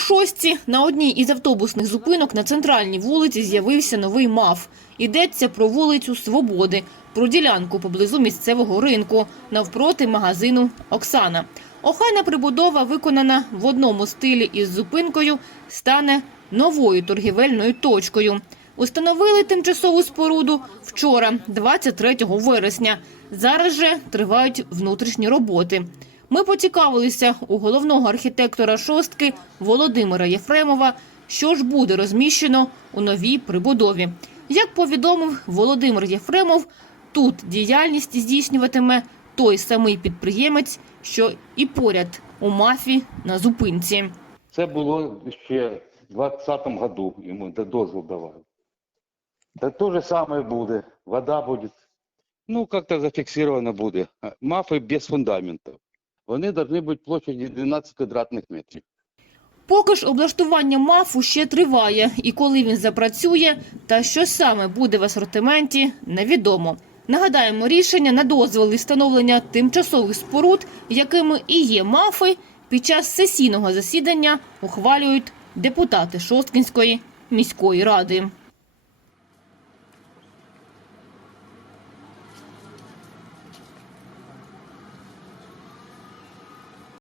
шостці на одній із автобусних зупинок на центральній вулиці з'явився новий МАФ. Йдеться про вулицю Свободи, про ділянку поблизу місцевого ринку, навпроти магазину Оксана. Охайна прибудова, виконана в одному стилі із зупинкою, стане новою торгівельною точкою. Установили тимчасову споруду вчора, 23 вересня. Зараз же тривають внутрішні роботи. Ми поцікавилися у головного архітектора шостки Володимира Єфремова, що ж буде розміщено у новій прибудові. Як повідомив Володимир Єфремов, тут діяльність здійснюватиме той самий підприємець, що і поряд у мафі на зупинці. Це було ще в 20-му году, йому дозвіл давали. Та те же саме буде, вода буде. Ну, як-то зафіксировано буде. Мафи без фундаментів. Вони повинні бути площаді 12 квадратних метрів. Поки ж облаштування МАФу ще триває, і коли він запрацює, та що саме буде в асортименті, невідомо. Нагадаємо, рішення на дозвіл і встановлення тимчасових споруд, якими і є МАФи, під час сесійного засідання ухвалюють депутати Шосткінської міської ради.